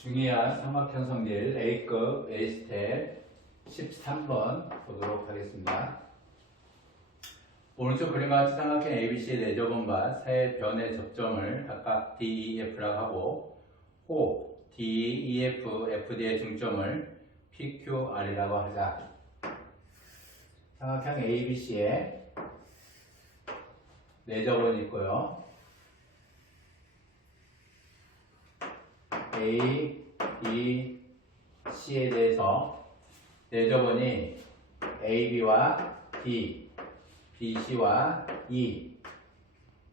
중요한 삼각형 성질 A급 A스텝 13번 보도록 하겠습니다. 오른쪽 그림과 같이 삼각형 ABC의 내접원과 세 변의 접점을 각각 DEF라고 하고 호 DEF, FD의 중점을 PQR이라고 하자. 삼각형 ABC에 내접원이 있고요. A, B, C에 대해서 내접원이 AB와 D, BC와 E,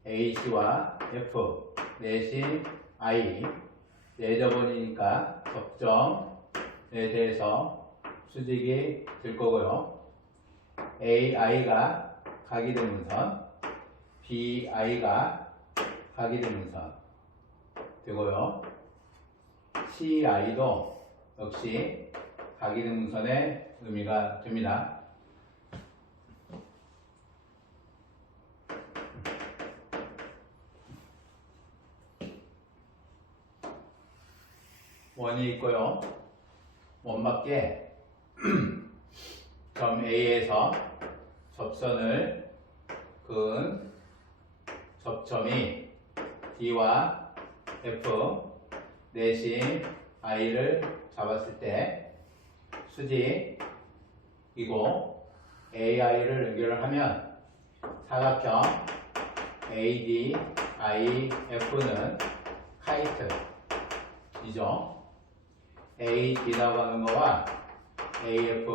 AC와 F, 넷이 I, 내접원이니까 접점에 대해서 수직이 될 거고요. AI가 각이등분선, BI가 각이등분선 되고요. CI도 역시 각이등분선의 의미가 됩니다. 원이 있고요. 원밖에 점 A에서 접선을 그은 접점이 D와 F 넷이 I를 잡았을 때 수직이고 AI를 연결을 하면 사각형 AD, IF는 카이트이죠. AD라고 하는 거와 AF,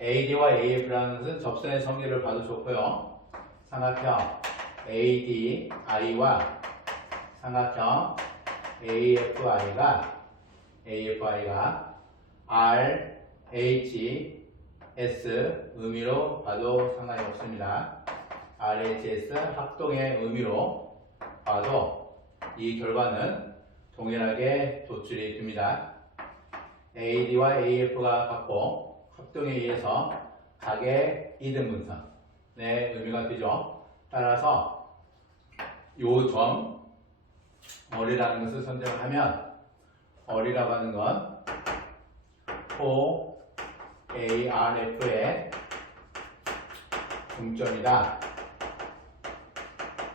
AD와 AF라는 것은 접선의 성질을 봐도 좋고요. 삼각형 ADI와 삼각형 AFI가 R, H, S 의미로 봐도 상관이 없습니다. R, H, S 합동의 의미로 봐도 이 결과는 동일하게 도출이 됩니다. AD와 AF가 같고 합동에 의해서 각의 이등분선의 의미가 되죠. 따라서 요 점 어리라는 것을 선택을 하면 어리라고 하는 건 호 ARF의 중점이다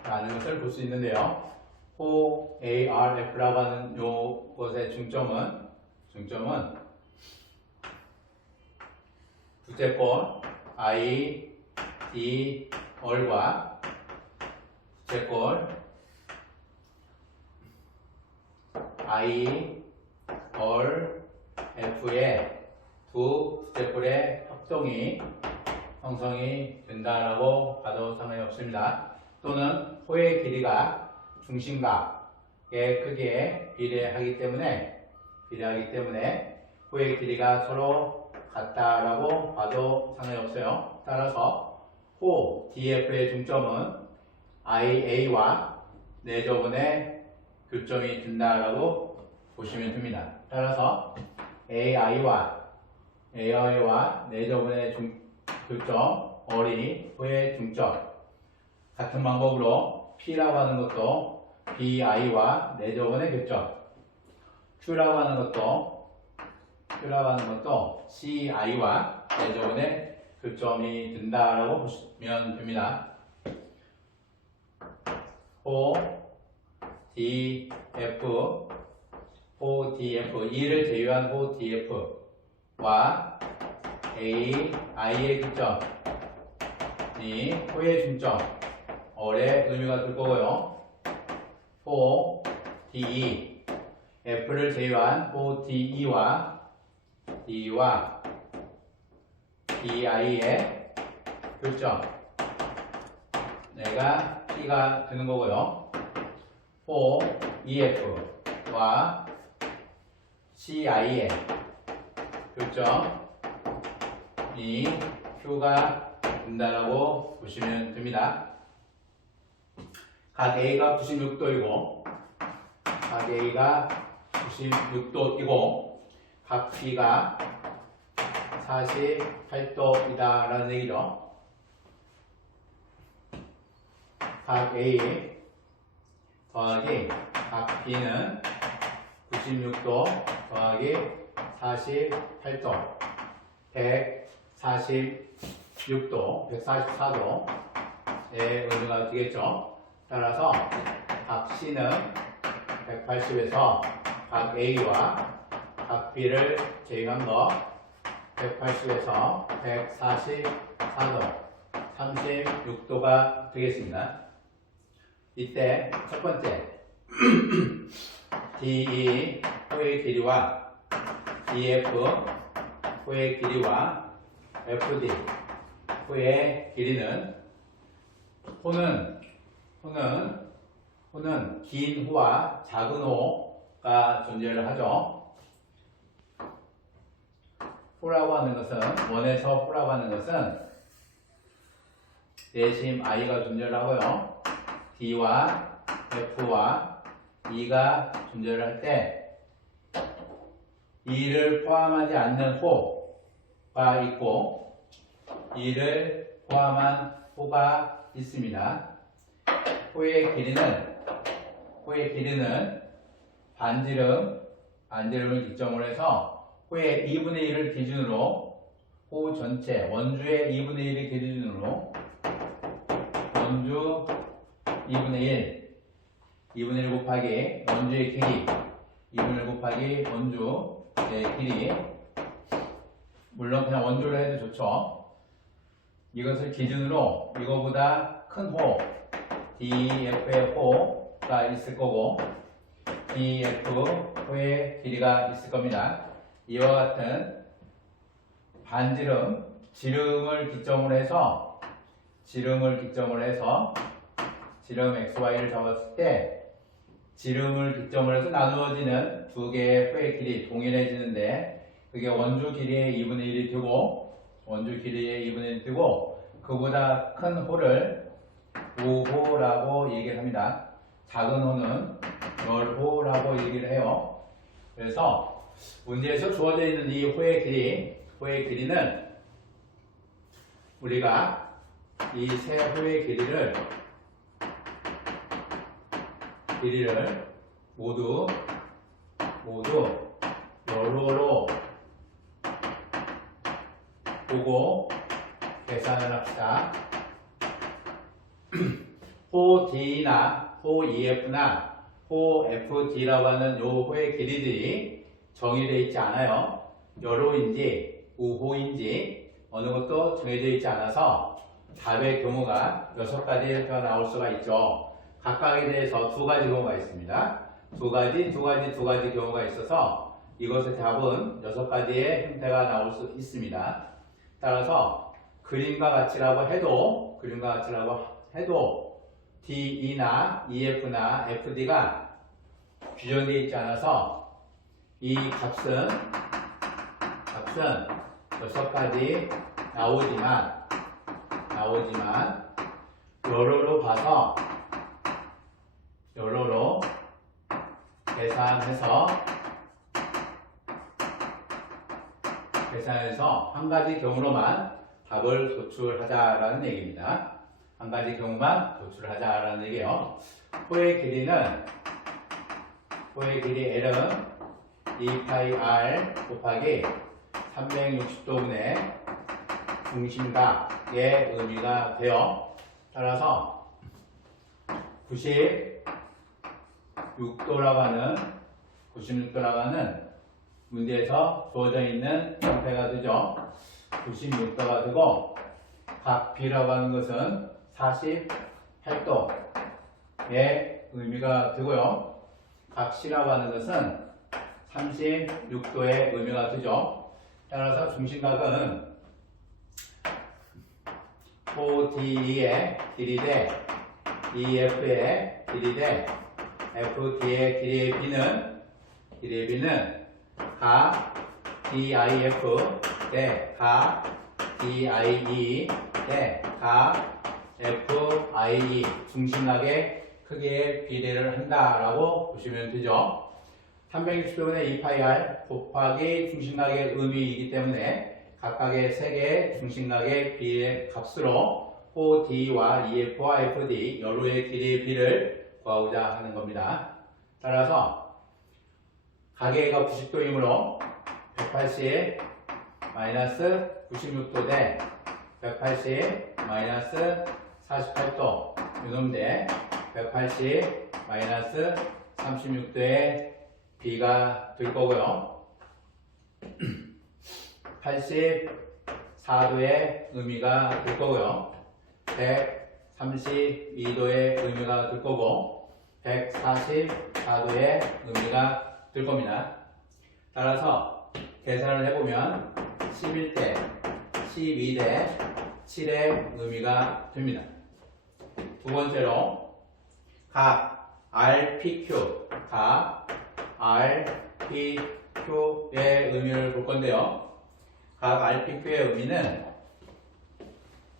라는 것을 볼 수 있는데요. 호 ARF라고 하는 요것의 중점은 부채꼴 I, D, 얼과 부채꼴 I, 얼, F의 두 부채꼴의 합동이 형성이 된다라고 봐도 상관이 없습니다. 또는 호의 길이가 중심각의 크기에 비례하기 때문에 호의 길이가 서로 같다라고 봐도 상관이 없어요. 따라서 호 DF의 중점은 IA와 내접원의 교점이 된다라고 보시면 됩니다. 따라서 AI와 내접원의 교점, 어리, 호의 중점 같은 방법으로 P라고 하는 것도 BI와 내접원의 교점, Q라고 하는 것도 CI와 내접원의 교점이 된다라고 보시면 됩니다. 호 DF, E를 제외한 호 DF와 AI의 교점이 호의 중점, 얼의 의미가 될 거고요. 호 DE, F를 제외한 호 DE와 DI의 교점, 내가 P가 되는 거고요. 호 EF와 CI의 교점이 Q가 된다라고 보시면 됩니다. 각 A가 96도이고 각 B가 48도이다라는 얘기죠. 각 A 더하기 각 B는 96도 더하기 48도 146도 144도의 의미가 되겠죠. 따라서 각 C는 180에서 각 A와 각 B를 제외한 거 180에서 144도 36도가 되겠습니다. 이때 첫 번째 DE 호의 길이와 DF 호의 길이와 FD 호의 길이는 호는 긴 호와 작은 호가 존재를 하죠. 호라고 하는 것은 원에서 호라고 하는 것은 내심 I가 존재를 하고요. D와 F와 E가 존재를 할 때 E를 포함하지 않는 호가 있고 E를 포함한 호가 있습니다. 호의 길이는 반지름을 기점으로 해서 호의 2분의 1을 기준으로 호 전체 원주의 2분의 1을 기준으로 원주 2분의 1 곱하기 원주의 길이 2분의 1 곱하기 원주의 길이 물론 그냥 원주로 해도 좋죠. 이것을 기준으로 이거보다 큰 호 DF의 호가 있을 거고 DF 호의 길이가 있을 겁니다. 이와 같은 지름을 기점으로 해서 지름 XY를 잡았을 때 지름을 기점으로 해서 나누어지는 두 개의 호의 길이 동일해지는데 그게 원주 길이의 2분의 1이 되고 그보다 큰 호를 우호라고 얘기를 합니다. 작은 호는 열호라고 얘기를 해요. 그래서 문제에서 주어져 있는 이 호의 길이는 우리가 이 세 호의 길이를 모두 열호로 보고 계산을 합시다. 호 D나 호 EF나 호 FD라고 하는 요 호의 길이들이 정의되어 있지 않아요. 열호인지 우호인지 어느 것도 정해져 있지 않아서 답의 경우가 6가지가 나올 수가 있죠. 각각에 대해서 2가지 경우가 있습니다. 두 가지 경우가 있어서 이것의 답은 6가지의 형태가 나올 수 있습니다. 따라서 그림과 같이라고 해도 DE나 EF나 FD가 규정되어 있지 않아서 이 값은 6가지 나오지만 열로로 계산해서 한 가지 경우로만 답을 도출하자라는 얘기입니다. 한 가지 경우만 도출하자라는 얘기예요. 호의 길이 L은 2πr 곱하기 360도분의 중심각의 의미가 돼요. 따라서 96도라고 하는 문제에서 주어져 있는 형태가 되죠. 96도가 되고 각 B라고 하는 것은 48도의 의미가 되고요. 각 C라고 하는 것은 36도의 의미가 되죠. 따라서 중심각은 ODE의 길이 대 EF의 길이 대 FD의 길이의 B는 가 DIF 대 가 DIE 대 가 FIE 중심각의 크기의 비례를 한다라고 보시면 되죠. 360도분의 2πr 곱하기 중심각의 의미이기 때문에 각각의 세 개의 중심각의 비의 값으로 호 D와 EF와 FD 여로의 길이의 비를 구하고자 하는 겁니다. 따라서 가계가 90도이므로 180 마이너스 96도 대 180 마이너스 48도 이놈 대 180 마이너스 36도의 B가 될 거고요. 84도의 의미가 될 거고요. 132도의 의미가 될 거고 144도의 의미가 될 겁니다. 따라서 계산을 해보면 11대 12대 7의 의미가 됩니다. 두 번째로 각 RPQ 각 RPQ의 의미를 볼 건데요. 각 RPQ의 의미는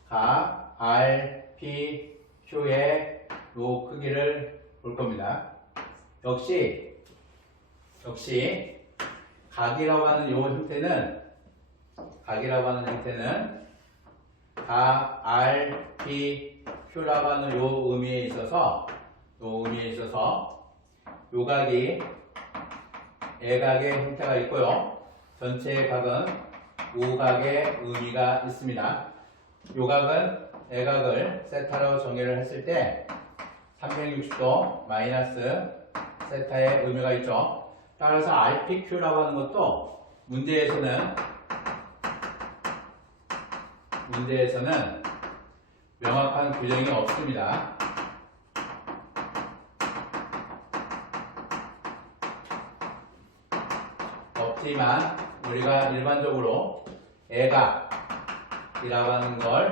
각 RPQ의 요 크기를 볼 겁니다. 역시 각이라고 하는 요 형태는 각 RPQ라고 하는 요 의미에 있어서 요 각이 애각의 형태가 있고요. 전체의 각은 우각의 의미가 있습니다. 요 각은 애각을 세타로 정의를 했을 때 360도 마이너스 세타의 의미가 있죠. 따라서 RPQ라고 하는 것도 문제에서는 명확한 규정이 없습니다. 없지만 우리가 일반적으로 애각이라고 하는 걸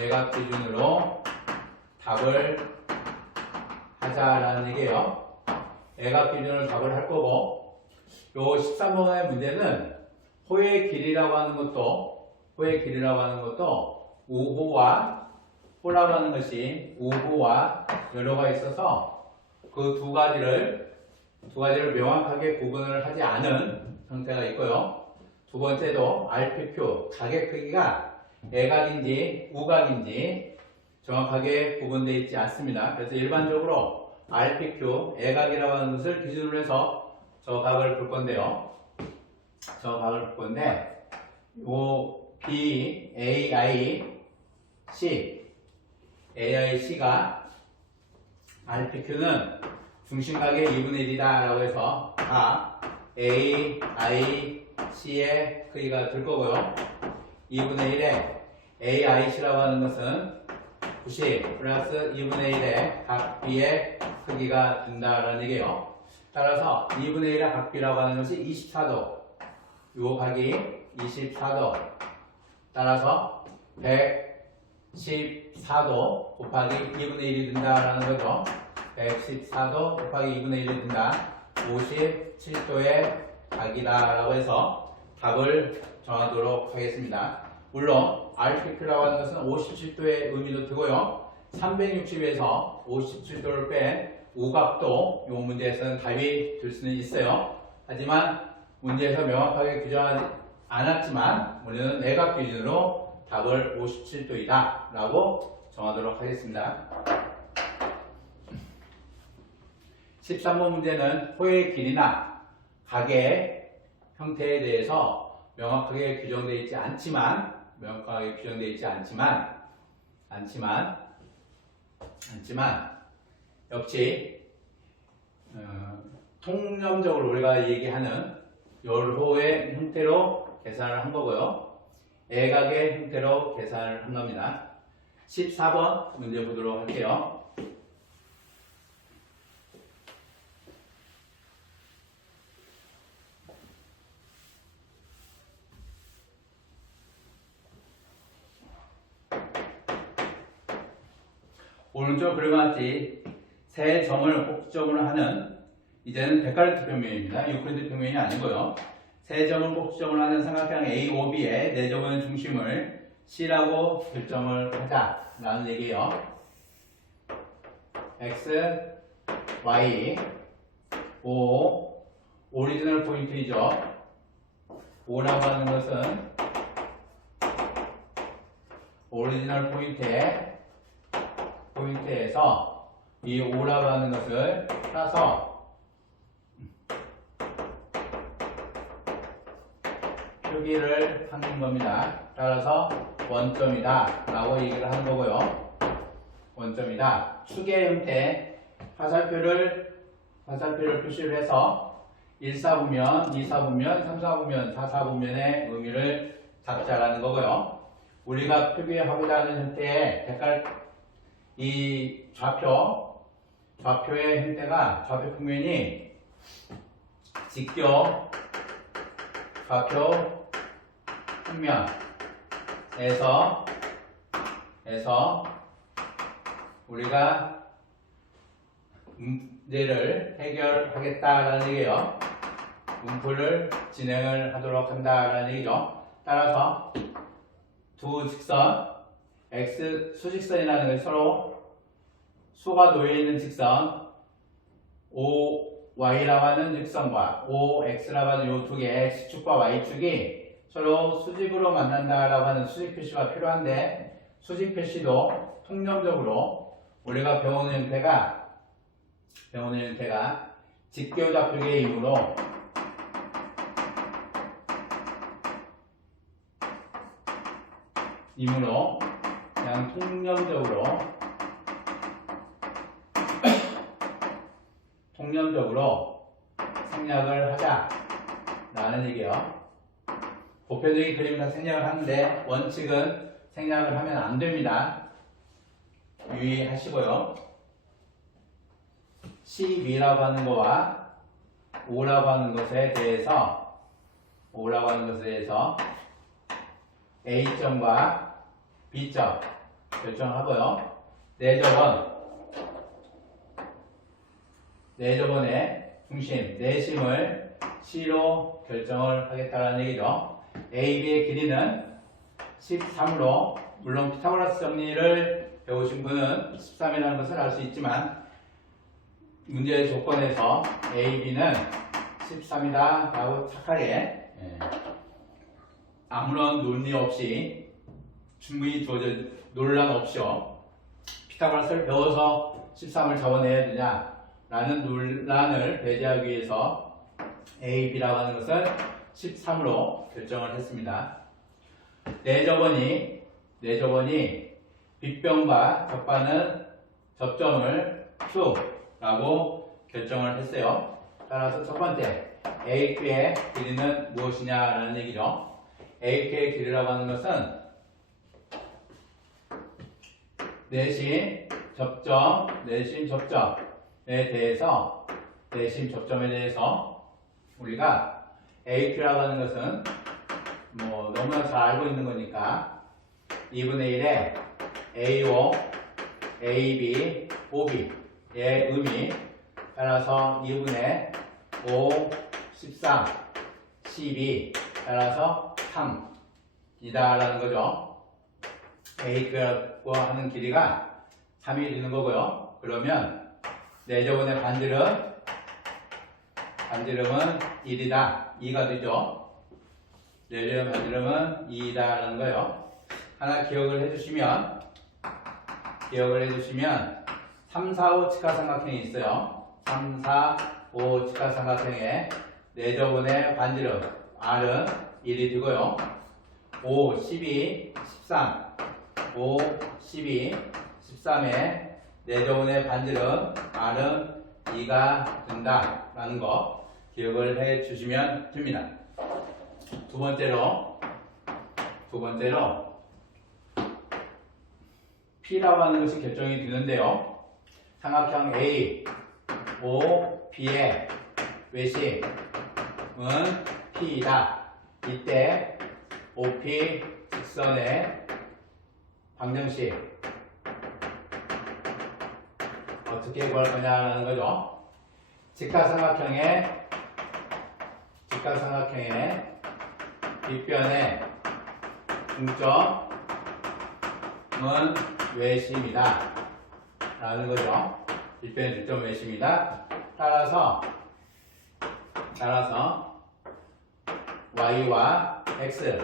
애각 기준으로 답을 하자라는 얘기예요. 애각 기준으로 답을 할 거고, 요 13번의 문제는 호의 길이라고 하는 것도 우호와 호라고 하는 것이 우호와 여로가 있어서 그 두 가지를 명확하게 구분을 하지 않은 형태가 있고요. 두 번째도 RPQ 각의 크기가 애각인지 우각인지 정확하게 구분되어 있지 않습니다. 그래서 일반적으로 RPQ 애각이라고 하는 것을 기준으로 해서 저 각을 볼 건데요. 요 AIC가 RPQ는 중심각의 2분의 1이다 라고 해서 각 AIC의 크기가 될 거고요. 2분의 1에 AIC라고 하는 것은 90 플러스 2분의 1의 각 B의 크기가 된다라는 얘기예요. 따라서 2분의 1의 각 B라고 하는 것이 24도, 요 각이 24도, 따라서 114도 곱하기 2분의 1이 된다라는 거죠. 114도 곱하기 2분의 1이 된다. 57도의 각이다라고 해서 답을 정하도록 하겠습니다. 물론 RPQ라고 하는 것은 57도의 의미도 되고요. 360에서 57도를 뺀 우각도 이 문제에서는 답이 될 수는 있어요. 하지만 문제에서 명확하게 규정하지 않았지만 우리는 애각 기준으로 답을 57도이다 라고 정하도록 하겠습니다. 13번 문제는 호의 길이나 각의 형태에 대해서 명확하게 규정되어 있지 않지만 역시 통념적으로 우리가 얘기하는 열호의 형태로 계산을 한 거고요. 애각의 형태로 계산을 한 겁니다. 14번 문제 보도록 할게요. 오른쪽 그림과 같이 세 점을 꼭지점으로 하는, 이제는 데카르트 평면입니다. 유클리드 평면이 아니고요. 세 점을 꼭지점으로 하는 삼각형 AOB의 네 점의 중심을 C라고 결정을 하자라는 얘기예요. X, Y, O, 오리지널 포인트이죠. O라고 하는 것은 오리지널 포인트에서 이 O라고 하는 것을 따서 표기를 하는 겁니다. 따라서 원점이다 라고 얘기를 하는 거고요. 원점이다. 축의 형태 화살표를 표시를 해서 1사분면, 2사분면, 3사분면, 4사분면의 의미를 잡자라는 거고요. 우리가 표기하고자 하는 형태의 이 좌표의 형태가 좌표 평면이 직교 좌표 평면에서 우리가 문제를 해결하겠다라는 얘기예요. 문풀을 진행을 하도록 한다라는 얘기죠. 따라서 두 직선 x 수직선이라는 게 서로 수가 놓여있는 직선 OY라고 하는 직선과 OX라고 하는 이 두 개의 X축과 Y축이 서로 수직으로 만난다라고 하는 수직 표시가 필요한데 수직 표시도 통념적으로 우리가 배우는 형태가 직교좌표계의 이므로 그냥 통념적으로 생략을 하자라는 얘기예요. 보편적인 그림을 다 생략을 하는데 원칙은 생략을 하면 안 됩니다. 유의하시고요. 12라고 하는 거와 5라고 하는 것에 대해서 A점과 B점 결정하고요. 내접원의 중심, 내심을 C로 결정을 하겠다는 얘기죠. AB의 길이는 13으로 물론 피타고라스 정리를 배우신 분은 13이라는 것을 알 수 있지만 문제의 조건에서 AB는 13이다 라고 착하게 아무런 논리 없이 충분히 논란 없이요. 피타고라스를 배워서 13을 잡아내야 되냐라는 논란을 배제하기 위해서 AB라고 하는 것을 13으로 결정을 했습니다. 내접원이 빗변과 접반은 접점을 Q라고 결정을 했어요. 따라서 첫 번째 AQ의 길이는 무엇이냐라는 얘기죠. AQ의 길이라고 하는 것은 내심 접점에 대해서 우리가 AQ라고 하는 것은 너무나 잘 알고 있는 거니까 2분의 1에 A5, AB, OB의 의미 따라서 2분의 5, 13, 12 따라서 3이다 라는 거죠. AQ라고 하는 길이가 3이 되는 거고요. 그러면 내접원의 반지름은 1이다. 2가 되죠. 내접원의 반지름은 2이다 라는 거예요. 하나 기억을 해주시면 3, 4, 5 직각삼각형이 있어요. 3, 4, 5 직각삼각형에 내접원의 반지름 R은 1이 되고요. 5, 12, 13 5, 12, 13에 내접원의 반지름 R은 2가 된다라는 거 기억을 해 주시면 됩니다. 두 번째로 P라고 하는 것이 결정이 되는데요. 삼각형 A, O, B의 외심은 P이다. 이때 OP 직선의 방정식 어떻게 구할 거냐라는 거죠. 직각삼각형의 빗변의 중점은 외심이다 라는 거죠. 빗변의 중점 외심이다. 따라서 Y와 X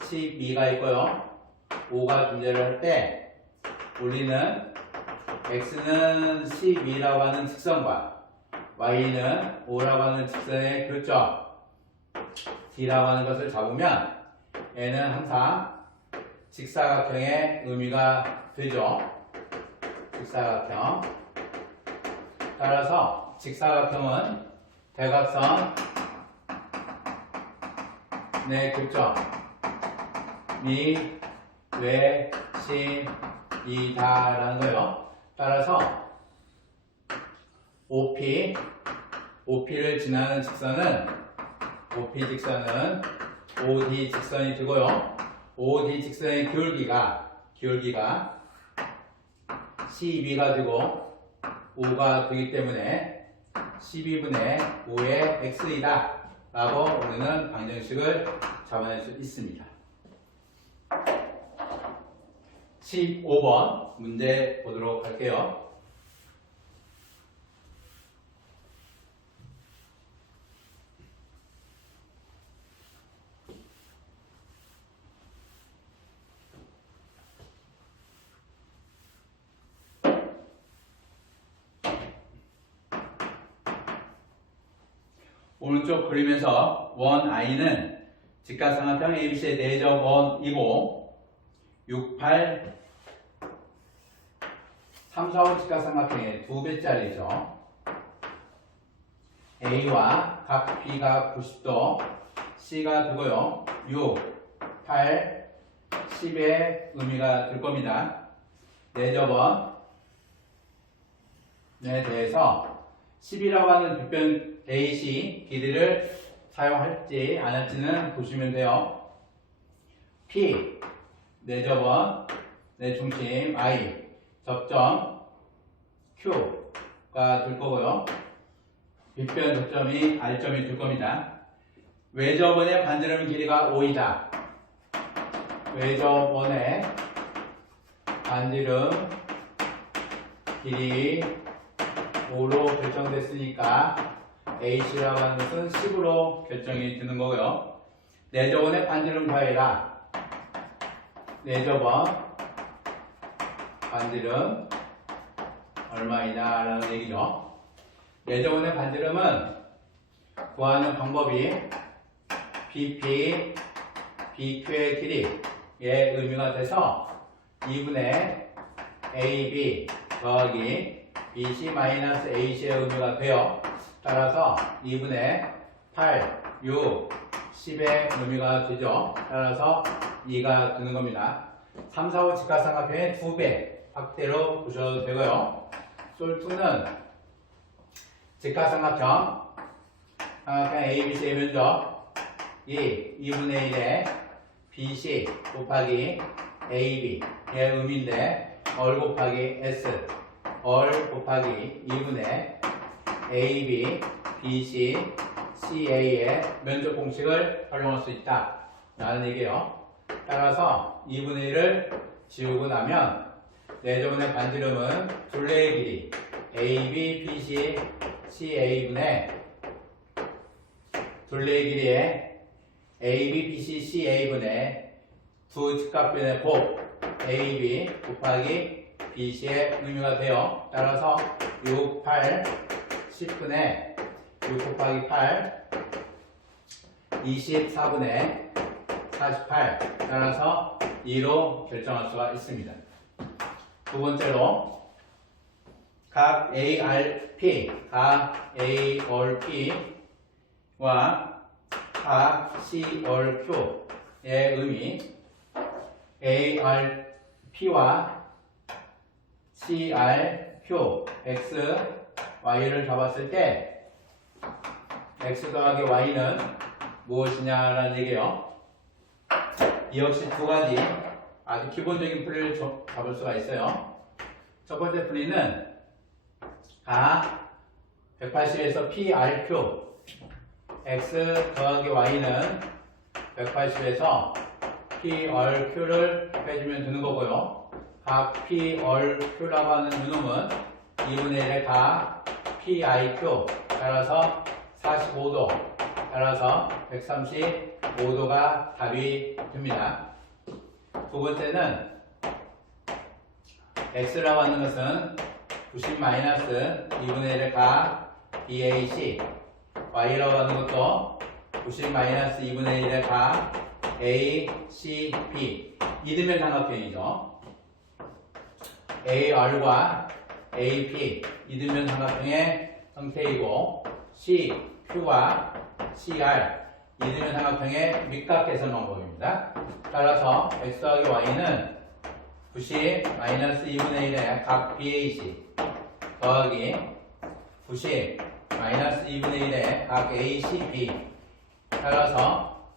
12가 있고요. 5가 존재를 할 때 우리는 X는 12라고 하는 직선과 Y는 5라고 하는 직선의 교점 D라고 하는 것을 잡으면 얘는 항상 직사각형의 의미가 되죠. 직사각형. 따라서 직사각형은 대각선 내 교점이 외심이다라는 거예요. 따라서 OP를 지나는 직선은 OP 직선은 OD 직선이 되고요. OD 직선의 기울기가 12가 되고 5가 되기 때문에 12분의 5의 x이다 라고 우리는 방정식을 잡아낼 수 있습니다. 15번 문제 보도록 할게요. 오른쪽 그림에서 원 I는 직각삼각형 ABC의 내적 원이고 6, 8, 3, 4, 5 직각삼각형의 2배짜리죠. A와 각 B가 90도, C가 되고요. 6, 8, 10의 의미가 될 겁니다. 내적 원에 대해서 10이라고 하는 빗변 AC 길이를 사용할지 안 할지는 보시면 돼요. P 내접원 내 중심 I 접점 Q가 될 거고요. 빗변 접점이 R점이 될 겁니다. 외접원의 반지름 길이가 5이다. 외접원의 반지름 길이 5로 결정됐으니까 AC라고 하는 것은 10으로 결정이 되는 거고요. 내접원의 반지름 더해라. 내접원 반지름 얼마이다 라는 얘기죠. 내접원의 반지름은 구하는 방법이 BP, BQ의 길이의 의미가 돼서 2분의 AB 더하기 BC-AC의 의미가 돼요. 따라서 2분의 8, 6, 10의 의미가 되죠. 따라서 2가 되는 겁니다. 3, 4, 5 직각삼각형의 2배 확대로 보셔도 되고요. 솔2는 직각삼각형 삼각형 ABC의 면적 2분의 1의 BC 곱하기 AB의 의미인데 얼 곱하기 S 얼 곱하기 2분의 AB, BC, CA의 면적 공식을 활용할 수 있다 라는 얘기예요. 따라서 2분의 1을 지우고 나면 내접원의 반지름은 둘레의 길이 AB, BC, CA분의 둘레의 길이의 AB, BC, CA분의 두 직각변의 곱 AB 곱하기 BC의 의미가 돼요. 따라서 6, 8, 10분의 6 곱하기 8 24분의 48 따라서 2로 결정할 수가 있습니다. 두 번째로 각 ARP 각 ARP와 각 CRQ의 의미 ARP와 CRQ X Y를 잡았을 때 X 더하기 Y는 무엇이냐라는 얘기예요. 이 역시 두 가지 아주 기본적인 풀이를 잡을 수가 있어요. 첫 번째 풀이는 각 180에서 PRQ X 더하기 Y는 180에서 PRQ를 빼주면 되는 거고요. 각 PRQ라고 하는 유놈은 2분의 1의 각 PIQ 따라서 45도 따라서 135도가 답이 됩니다. 두 번째는 X라고 하는 것은 90-2분의 1의 각 BAC Y라고 하는 것도 90-2분의 1의 각 A, C, B 이등변 삼각형이죠. AR과 AP 이등변 삼각형의 형태이고 C, Q와 CR 이등변 삼각형의 밑각 개선 방법입니다. 따라서 X 더하기 Y는 90-2분의 1의 각 BAC 더하기 90-2분의 1의 각 ACB 따라서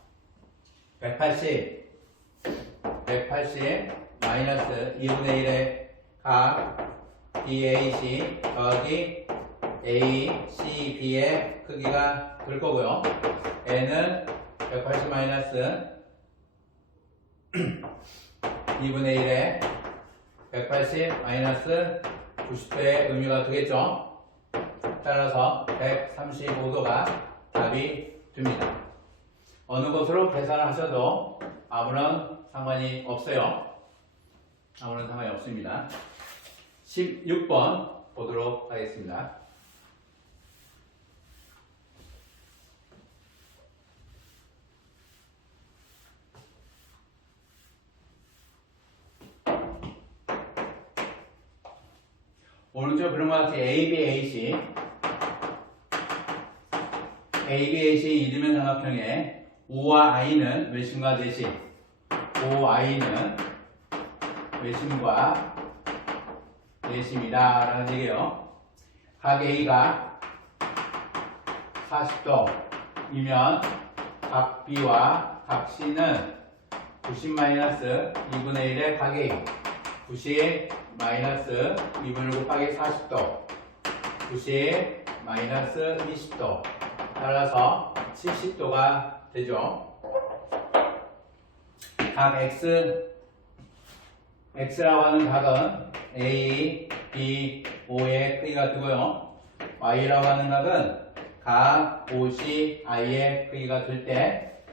180 마이너스 2분의 1의 각 BAC 더하기 ACB의 크기가 될 거고요. N은 180 마이너스 2분의 1에 180 마이너스 90도의 의미가 되겠죠. 따라서 135도가 답이 됩니다. 어느 것으로 계산을 하셔도 아무런 상관이 없어요. 아무런 상관이 없습니다. 16번 보도록 하겠습니다. 오른쪽 그런 것 같이 ABAC 이등변 삼각형의 O와 I는 외심과 내심 OI는 외심과 내심이다 라는 얘기예요. 각 A가 40도이면 각 B와 각 C는 90-2분의 1의 각 A 90-2분을 곱하기 40도 90-20도 따라서 70도가 되죠. 각 X라고 하는 각은 A, B, O의 크기가 되고요. Y라고 하는 각은 각 OC, I의 크기가 될 때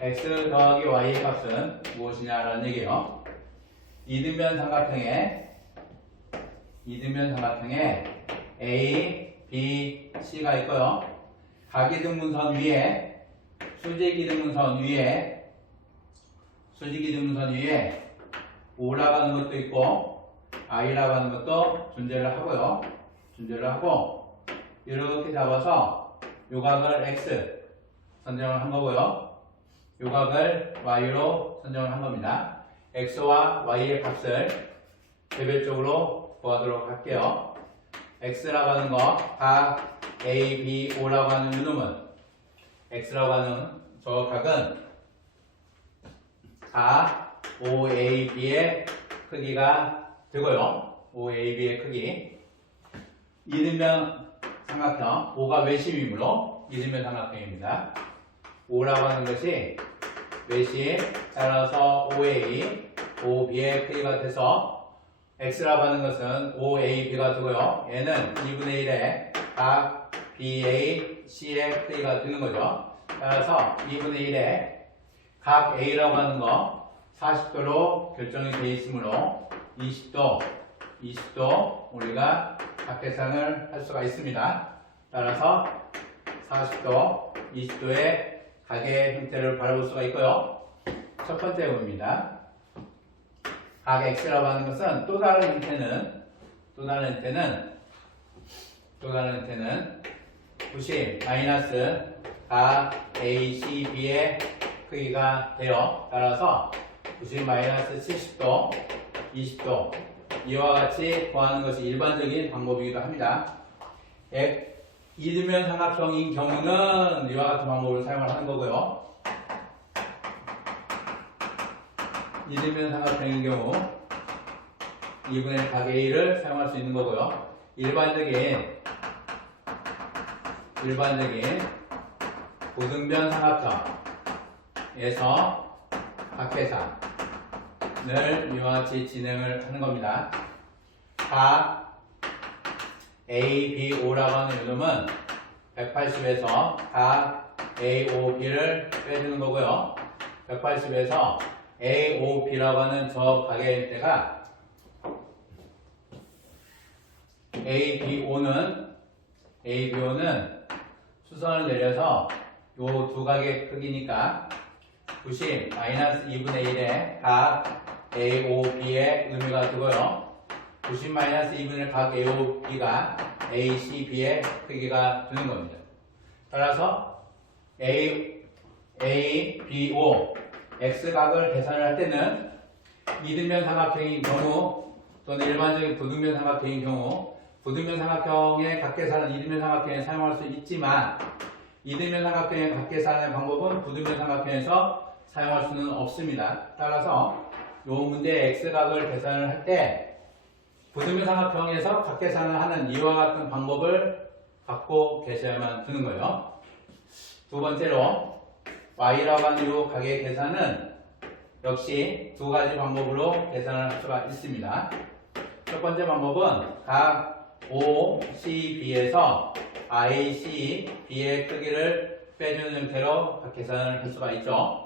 X 더하기 Y의 값은 무엇이냐라는 얘기예요. 이등변 삼각형에 A, B, C가 있고요. 각이등분선 위에 수직이등분선 위에 O라고 하는 것도 있고 I라고 하는 것도 존재를 하고 이렇게 잡아서 요각을 X 선정을 한 거고요. 요각을 Y로 선정을 한 겁니다. X와 Y의 값을 개별적으로 구하도록 할게요. X라고 하는 거, 각 A, B, O라고 하는 이놈은 X라고 하는 저 각은 각 OAB의 크기가 되고요. OAB의 크기. 이등변 삼각형, O가 외심이므로 이등변 삼각형입니다. O라고 하는 것이 외심, 따라서 OA, OB의 크기가 돼서 X라고 하는 것은 OAB가 되고요. 얘는 2분의 1의 각 BA, C의 크기가 되는 거죠. 따라서 2분의 1의 각 A라고 하는 거 40도로 결정이 되어 있으므로 20도 우리가 각 계산을 할 수가 있습니다. 따라서 40도, 20도의 각의 형태를 바라볼 수가 있고요. 첫 번째 부분입니다. 각 X라고 하는 것은 또 다른 형태는 90 마이너스 각 ACB의 크기가 돼요. 따라서 90 마이너스 70도, 20도 이와 같이 구하는 것이 일반적인 방법이기도 합니다. 이등변 삼각형인 경우는 이와 같은 방법을 사용을 하는 거고요. 이등변 삼각형인 경우 2분의 1 각 A를 사용할 수 있는 거고요. 일반적인 고등변 삼각형에서 각 계산을 이와 같이 진행을 하는 겁니다. 각 A, B, O라고 하는 이놈은 180에서 각 A, O, B를 빼주는 거고요. 180에서 A, O, B라고 하는 저 각의 형태가 A, B, O는 수선을 내려서 요 두 각의 크기니까 90 마이너스 2분의 1의 각 A, O, B의 의미가 되고요. 90 마이너스 2분의 1 각 A, O, B가 A, C, B의 크기가 되는 겁니다. 따라서 A, B, O, X각을 계산을 할 때는 이등변 삼각형인 경우 또는 일반적인 부등변 삼각형인 경우 부등변 삼각형의 각계산은 이등변 삼각형에 사용할 수 있지만 이등변 삼각형의 각계산의 방법은 부등변 삼각형에서 사용할 수는 없습니다. 따라서 이 문제의 X각을 계산을 할 때 부등변 삼각형에서 각계산을 하는 이와 같은 방법을 갖고 계셔야만 되는 거예요. 두 번째로 Y라고 하는 이 각의 계산은 역시 두 가지 방법으로 계산을 할 수가 있습니다. 첫 번째 방법은 각 OCB에서 ICB의 크기를 빼주는 형태로 각 계산을 할 수가 있죠.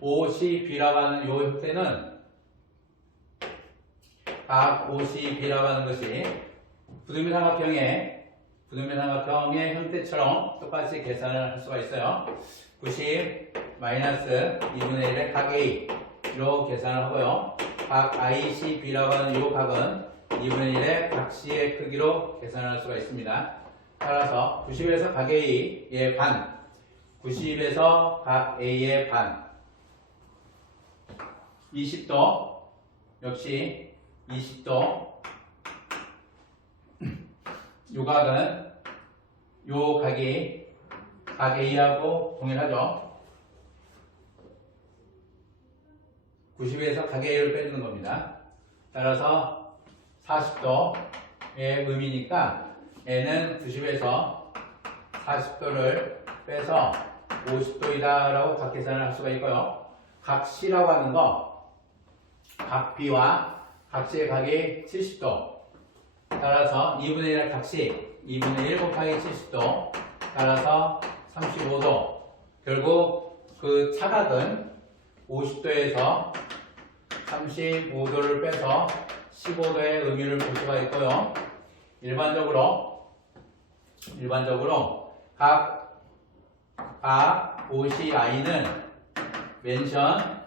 OCB라고 하는 이 형태는 각 OCB라고 하는 것이 부등변 삼각형의 형태처럼 똑같이 계산을 할 수가 있어요. 90 마이너스 2분의 1의 각 A로 계산을 하고요. 각 ICB라고 하는 이 각은 2분의 1의 각 C의 크기로 계산을 할 수가 있습니다. 따라서 90에서 각 A의 반, 90에서 각 A의 반, 20도 역시 20도 요 각은 요 각이 각 A하고 동일하죠. 90에서 각 A를 빼주는 겁니다. 따라서 40도의 의미니까 N은 90에서 40도를 빼서 50도이다 라고 각 계산을 할 수가 있고요. 각 C라고 하는 거 각 B와 각 C의 각이 70도 따라서 2분의 1의 각 C 2분의 1 곱하기 70도 따라서 35도 결국 그 차각은 50도에서 35도를 빼서 15도의 의미를 볼 수가 있고요. 일반적으로 각 OCI는 멘션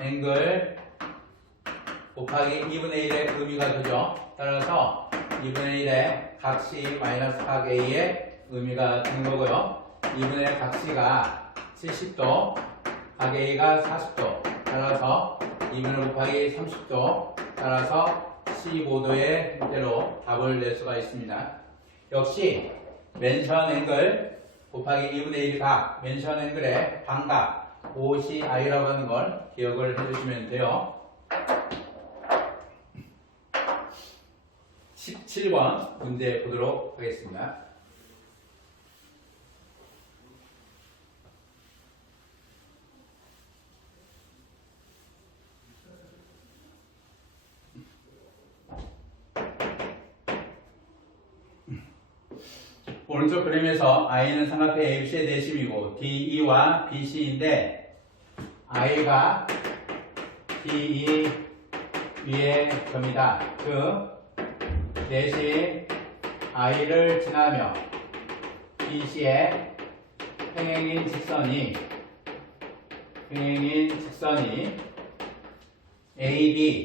앵글 곱하기 2분의 1의 의미가 되죠. 따라서 2분의 1의 각 C 마이너스 각 A의 의미가 되는 거고요. 2분의 1 각 C가 70도, 각 A가 40도. 따라서 2분의 1 곱하기 30도. 따라서 15도의 형태로 답을 낼 수가 있습니다. 역시 멘션 앵글 곱하기 2분의 1 각 멘션 앵글의 반각 OCI라고 하는 걸 기억을 해주시면 돼요. 17번 문제 보도록 하겠습니다. 오른쪽 그림에서 I는 삼각형 ABC의 내심이고 DE와 BC인데 I가 DE 위의 점이다. 즉 내심 I를 지나며 BC의 평행인 직선이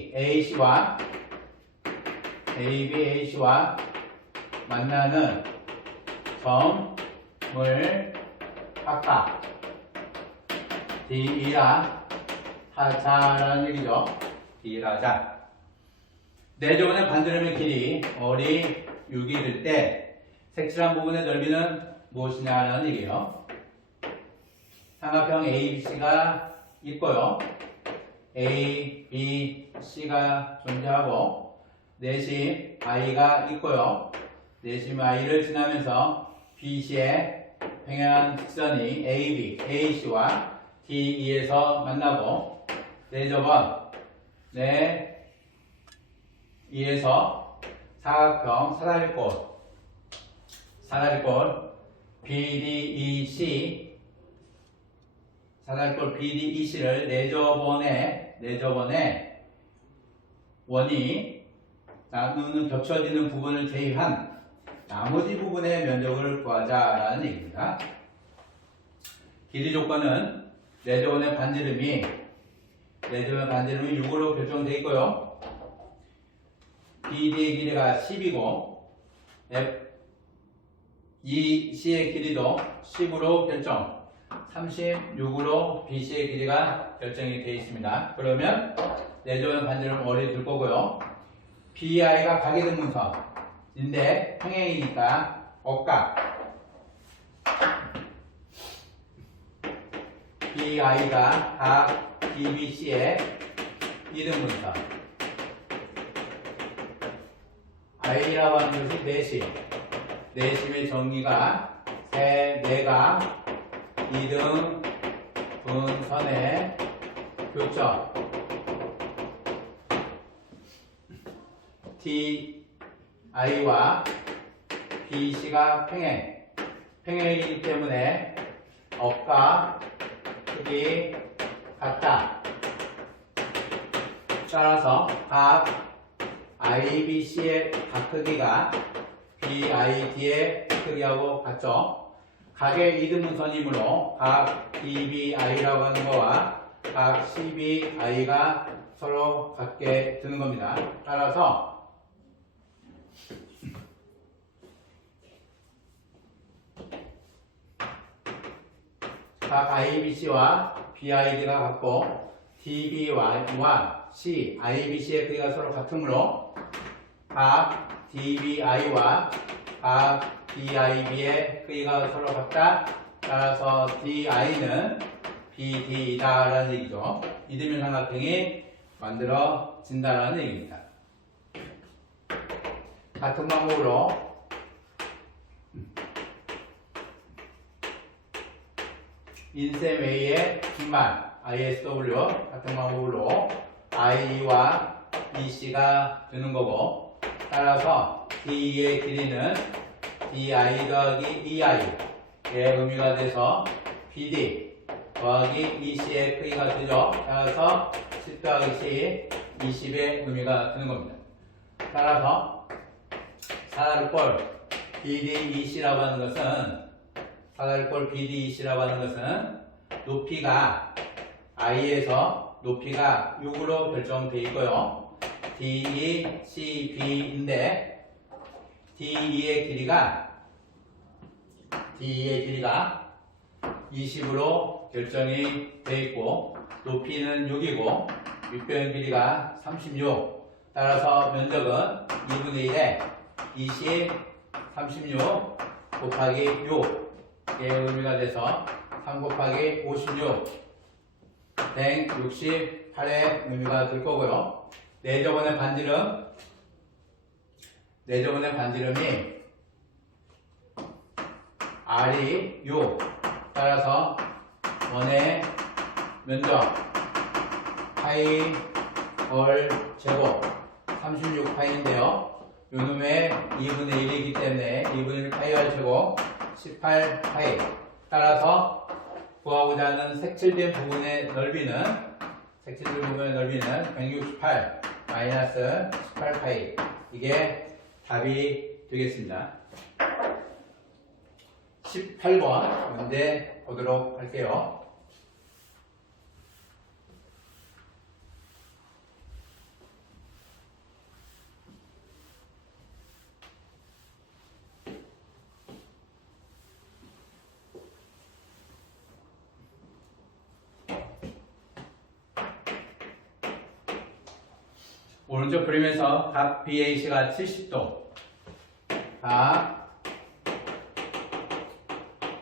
AC와 만나는 점을 각각 D이라 하자라는 얘기죠. D라 하자. 내접원의 반지름의 길이 어리 6이 될 때 색칠한 부분의 넓이는 무엇이냐는 얘기예요. 삼각형 ABC가 있고요. A, B, C가 존재하고 내심 I가 있고요. 내심 I를 지나면서 BC의 평행한 직선이 AB, AC와 DE에서 만나고 내접원 E에서 사각형 사다리꼴 BDEC를 내접원의 원이 나누는 겹쳐지는 부분을 제외한 나머지 부분의 면적을 구하자라는 얘기입니다. 길이 조건은 내저원의 반지름이 6으로 결정되어 있고요. BD의 길이가 10이고 이 C의 길이도 10으로 결정, 36으로 BC의 길이가 결정이 되어 있습니다. 그러면 내저원 반지름 머리 들 거고요. BI가 가계등분선인데 평행이니까 억각 BI가 각 BBC의 이등분선 I라고 하는 것이 내심 내심의 정의가 4가 이등 분선의 교점 TI와 BC가 평행이기 때문에 억과 크기 같다. 따라서 각 IBC의 각 크기가 BID의 크기하고 같죠. 각의 이등분선이므로 각 BBI라고 하는 거와 각 CBI가 서로 같게 되는 겁니다. 따라서 각 IBC와 BID가 같고 DBY와 C, IBC의 크기가 서로 같으므로 각 DBI와 각 DIB의 크기가 서로 같다. 따라서 DI는 BD이다라는 얘기죠. 이등변 삼각형이 만들어진다라는 얘기입니다. 같은 방법으로 인셈 A의 빈말 ISW 같은 방법으로 I와 BC가 되는 거고, 따라서 D의 길이는 DI 더하기 EI의 의미가 돼서 BD 더하기 EC의 크기가 되죠. 따라서 10 더하기 C 20의 의미가 되는 겁니다. 따라서 사다리꼴 BDEC라고 하는 것은 BDEC라고 하는 것은 높이가 I에서 높이가 6으로 결정되어 있고요. DE, CB인데 DE의 길이가 20으로 결정이 되어 있고 높이는 6이고 윗변 길이가 36. 따라서 면적은 2분의 1에 20, 36 곱하기 6의 의미가 돼서 3 곱하기 56 168의 의미가 될 거고요. 내저번의 반지름이 R이 6. 따라서 원의 면적 파이 월 제곱 36파이인데요. 요놈의 2분의 1이기 때문에 2분의 1 파이 월 제곱 18파이. 따라서 구하고자 하는 색칠된 부분의 넓이는 168 마이너스 18파이. 이게 답이 되겠습니다. 18번 문제 보도록 할게요. 오른쪽 그림에서 각 BAC가 70도, 각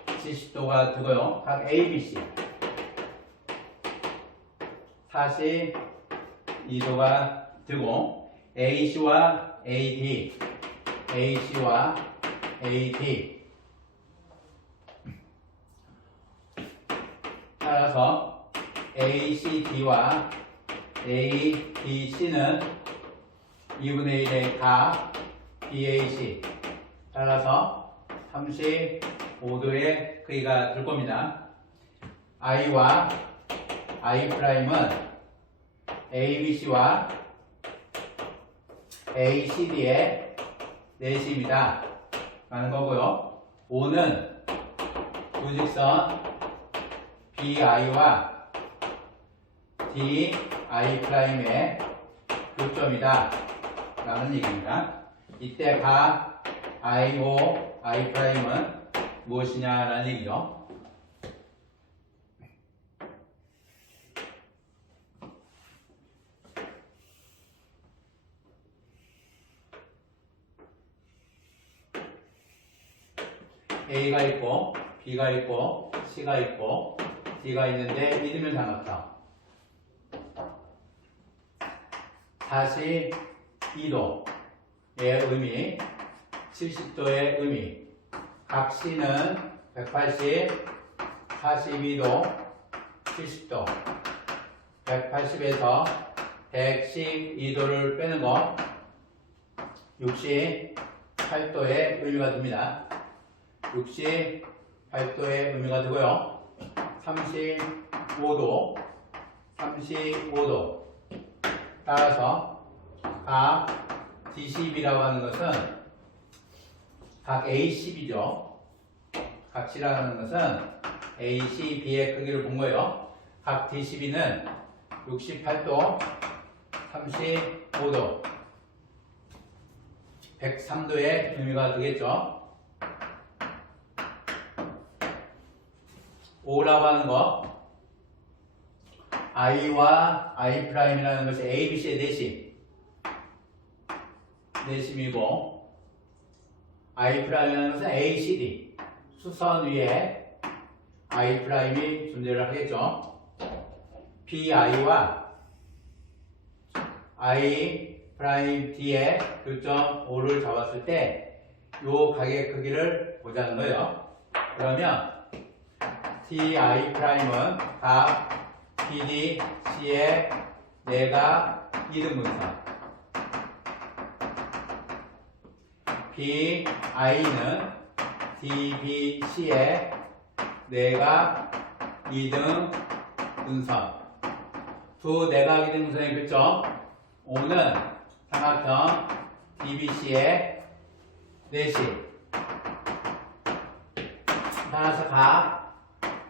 70도가 되고요. 각 ABC 42도가 되고 AC와 AD 따라서 ACD와 ABC는 2분의 1의 각 BAC. 따라서 35도의 크기가 될 겁니다. I와 I'은 ABC와 ACD의 내심이다. 라는 거고요. O는 부직선 BI와 DI'의 교점이다 라는 얘기입니다. 이때 각 IO, I'은 무엇이냐 라는 얘기죠. A가 있고 B가 있고 C가 있고 D가 있는데 이등변 삼각형 42도의 의미, 70도의 의미. 각 C는 180, 42도, 70도. 180에서 112도를 빼는 거 68도의 의미가 됩니다. 68도의 의미가 되고요. 35도, 35도. 따라서 각 D10이라고 하는 것은 각 A10이죠. 각 C라고 하는 것은 AC, B의 크기를 본 거예요. 각 D12는 68도, 35도, 103도의 의미가 되겠죠. O라고 하는 거 I와 I'이라는 것이 A, B, C의 내심이고 I'이라는 것은 A, C, D 수선 위에 I'이 존재를 하겠죠. BI와 I'D의 교점 O를 잡았을 때 이 각의 크기를 보자는 거예요. 그러면 TI'은 각 BD, C의 내각 이등분선 BI는 DB, C의 내각 이등분선 두 내각 이등분선의 교점 O는 삼각형 DBC의 내심 따라서 각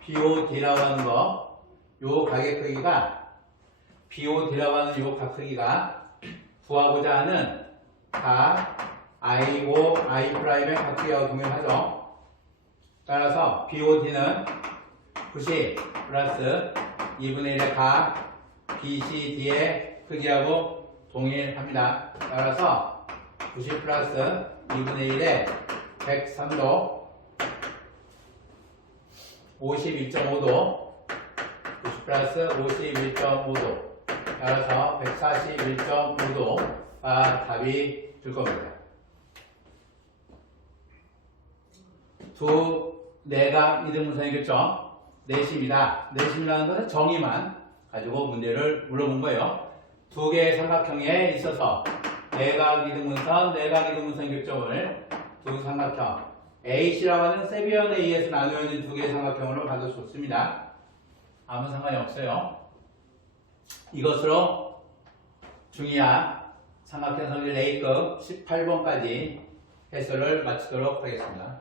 BOD라고 하는 거 요 각의 크기가 BOD라고 하는 요 각 크기가 구하고자 하는 각 IO, I'의 각 크기하고 동일하죠. 따라서 BOD는 90 플러스 2분의 1의 각 BCD의 크기하고 동일합니다. 따라서 90 플러스 2분의 1의 103도 51.5도 90 플러스 51.5도 따라서 141.5도가 답이 될 겁니다. 두 내각 이등분선의 교점 내심이다. 내심이라는 것은 정의만 가지고 문제를 물어본 거예요. 두 개의 삼각형에 있어서 내각 이등분선, 내각 이등분선 교점을 두 삼각형 AC라고 하는 세비언에 의해서 나누어진 두 개의 삼각형으로 봐도 좋습니다. 아무 상관이 없어요. 이것으로 중이하 삼각형 성질 A급 18번까지 해설을 마치도록 하겠습니다.